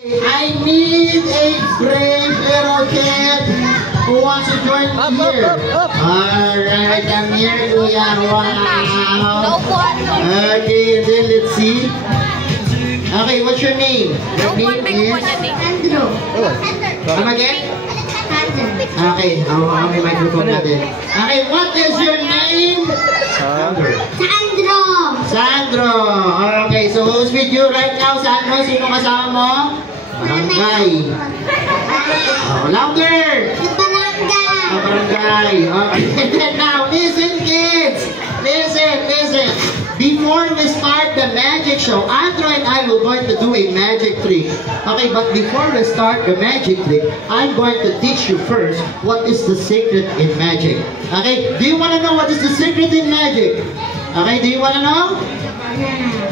I need a brave little kid who wants to join me here. Alright, I'm here, Kuya. Wow. Okay, and then let's see. Okay, what's your name? Your name is? Andrew. Come again? Okay, may microphone natin. Okay, what is your name? Sandro. Sandro. Okay, so who's with you right now, Sandro? Sino kasama mo? Barangay. Oh, louder! Barangay. Okay, now listen, kids. Listen. Before we start the magic show, Andrew and I will going to do a magic trick. Okay, but before we start the magic trick, I'm going to teach you first what is the secret in magic. Okay, do you want to know what is the secret in magic? Okay, do you want to know?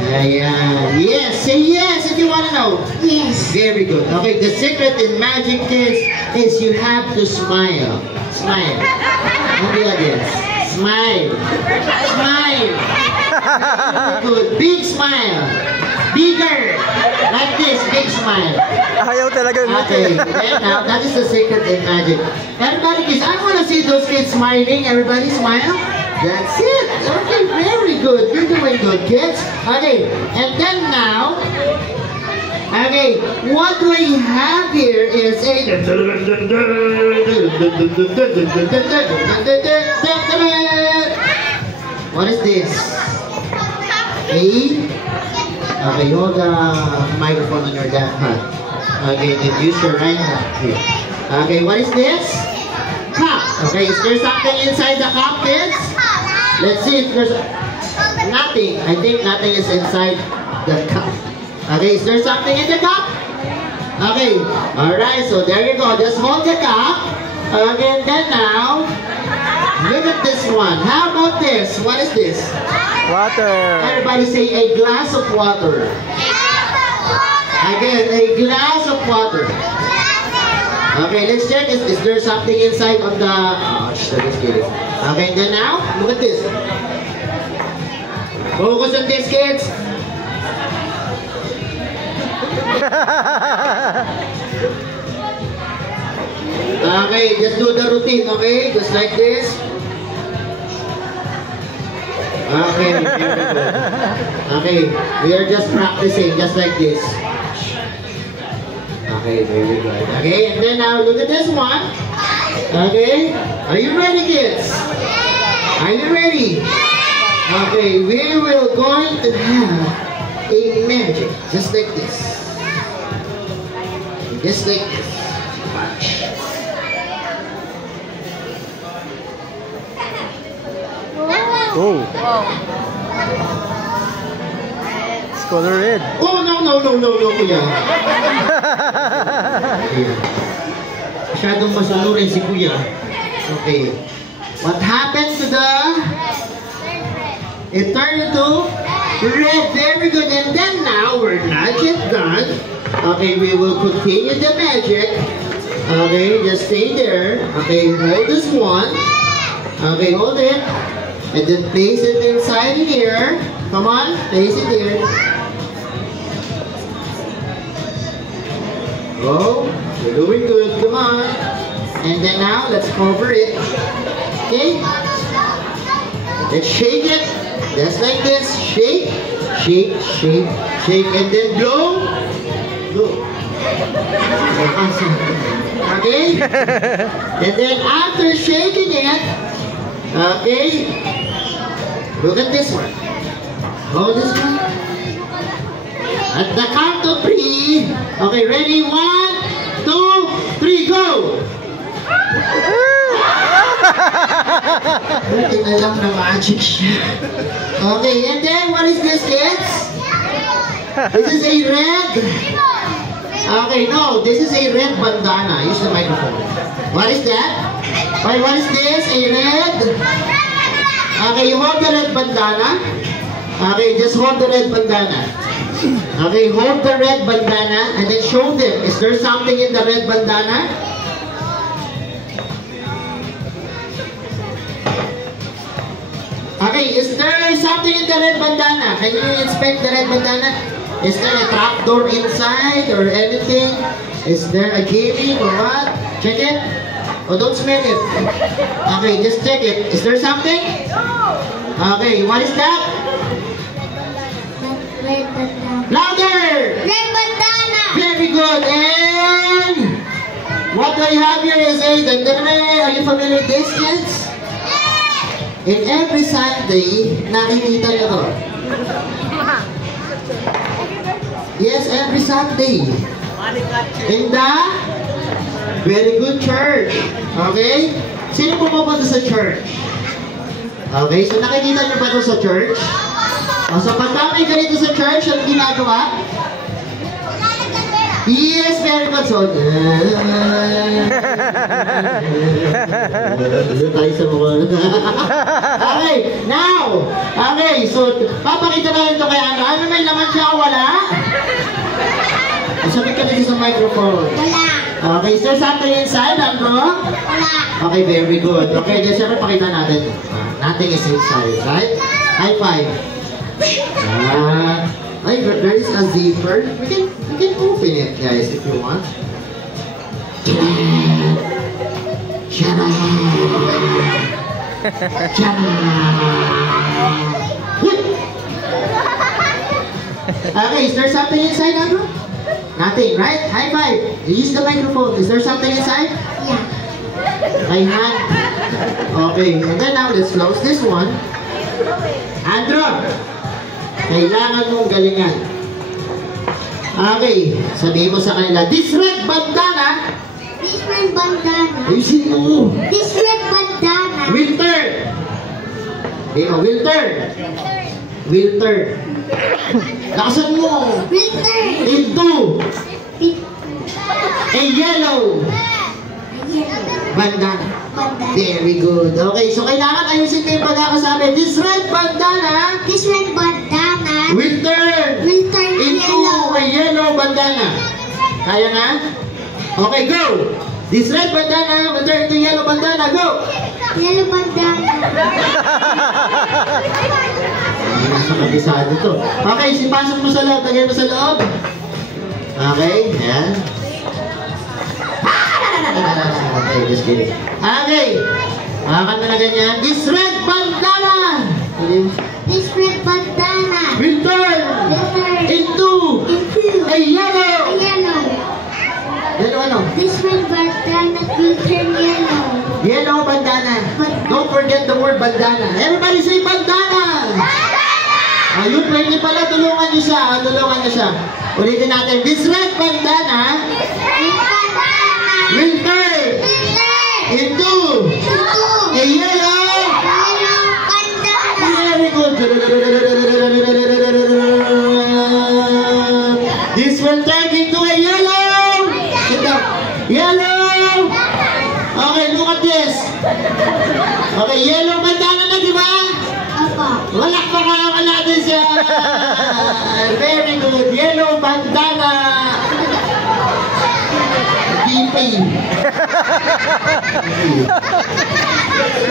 Yeah. Yes, say yes if you want to know. Yes. Very good. Okay, the secret in magic, kids, is you have to smile. Smile. Hindi again. Smile. Smile. Very good. Big smile. Bigger. Like this, big smile. Ayaw talaga yung Okay, and now that is the secret in magic. Everybody, kids, I want to see those kids smiling. Everybody smile. That's it. Okay, very good. You're doing good, kids. Okay, and then now, okay, what we have here is a... What is this? Okay, hold the microphone on your left hand. Okay, then use your right hand here. Okay, what is this? Cup. Okay, is there something inside the cup, kids? Let's see if there's nothing. I think nothing is inside the cup. Okay, is there something in the cup? Okay, alright, so there you go. Just hold the cup. Okay, and then now, look at this one. How about this? What is this? Water. Everybody say a glass of water. Again, a glass of water. Okay, let's check. Is there something inside of the... Oh, shit, just kidding. Okay, then now, look at this. Focus on this, kids. Okay, just do the routine, okay? Just like this. Okay, very good. Okay, we are just practicing, just like this. Okay, very good. Okay, and then now look at this one. Okay, are you ready, kids? Are you ready? Okay, we will going to have a magic, just like this. Just like this. Watch. Oh. It's color red. Oh, no, kuya. Masyadong masunurin si kuya. Okay. What happened to the... It turned into red. Very good. And then now, we're not yet done. Okay, we will continue the magic. Okay, just stay there. Okay, hold this one. Okay, hold it. And then place it inside here. Come on, place it here. Oh, you're doing good. Come on. And then now, let's cover it. Okay? Let's shake it. Just like this. Shake, shake, shake, shake. And then blow. Blow. Okay? And then after shaking it, okay, look at this one. Hold this one. At the count of 3. Okay, ready? 1, 2, 3, go! Buti na lang na magic siya. Okay, and then what is this, kids? This is a red. Okay, no, this is a red bandana. Use the microphone. What is that? Wait, what is this? A red? Okay, you hold the red bandana. Okay, just hold the red bandana. Okay, hold the red bandana and then show them. Is there something in the red bandana? Okay, is there something in the red bandana? Can you inspect the red bandana? Is there a trapdoor inside or anything? Is there a gaming or what? Check it. Oh, don't smell it. Okay, just check it. Is there something? Okay, what is that? Red bandana. Louder! Red bandana. Very good. And what I have here is a dandere. Are you familiar with this, kids? In every Sunday, nakikita niyo to. Yes, every Sunday. In the very good church. Okay? Sino pumupunta sa church? Okay, so nakikita niyo ba ito sa church? So pagka may ganito sa church, ang ginagawa? Yes, very good. So, tayo sa mukha. Okay, now. Okay, so, papakita na rin ito kay Andrew. Ano may laman siya o wala? Sabi ka dito sa microphone. Wala. Okay, is there something inside, Andrew? Wala. Okay, very good. Okay, then syempre pakita natin. Nothing is inside, right? High five. Like there is a zipper. You can open it, guys, if you want. Shut up. Shut up. Okay, is there something inside, Andrew? Nothing, right? High five. Use the microphone. Is there something inside? Yeah. My hand. Okay, and then now let's close this one. Andrew, kailangan mong galingan. Okay, sabihin mo sa kanila, this red bandana. This red bandana. Ayusin mo. This red bandana. Will turn. Will turn. Will turn. Lakasan mo. Will turn. Into a yellow bandana. Very good. Okay, so kailangan ayusin ko yung pagkakasabi. This red bandana. This red bandana. Will turn. Will turn Into yellow. a yellow bandana. Kaya na? Okay, go. This red bandana will turn into yellow bandana. Go. Yellow bandana. Nasa kabisado to. Okay, sipasok mo sa loob. Lagay mo sa loob. Okay, ayan. Okay, just kidding. Okay. Makan mo na ganyan. This red bandana. This red bandana. Will turn Will turn into into a yellow. yellow. Yellow ano? This red bandana will turn yellow. Yellow bandana. Don't forget the word bandana. Everybody say bandana. Ayun, pwede pala. Tulungan niyo siya. Tulungan niyo siya. Ulitin natin. This red bandana will turn into a yellow. Very good. This will turn into a yellow. Ito. Yellow. Okay, look at this. Okay, yellow bandana na, di ba? Walakpakan natin siya. Very good. Yellow bandana.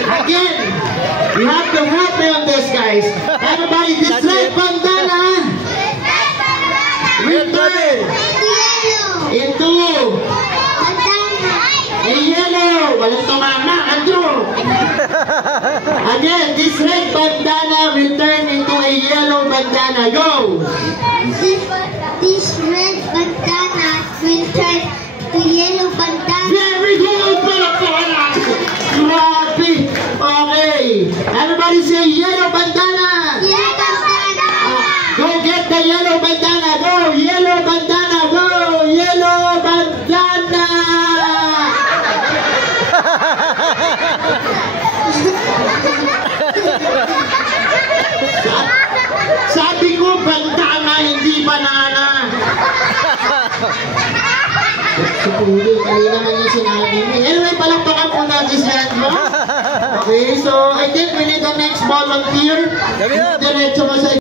Again, you have to help me on this, guys. Everybody, this red bandana will turn into a yellow. Walang tumama, Andrew. Again, this red bandana will turn into a yellow bandana. Go. This red bandana will turn to yellow bandana. Very good. Grabe. Okay. Everybody say yellow bandana. Yellow bandana. Go get the yellow bandana. Go. Yellow bandana. Go. Yellow bandana. Sabi ko bandana, hindi banana. Kanina man yung sinabi niya. Anyway, palakpakan po natin si Andrew. Okay, so I think we need the next volunteer. Diretso mo sa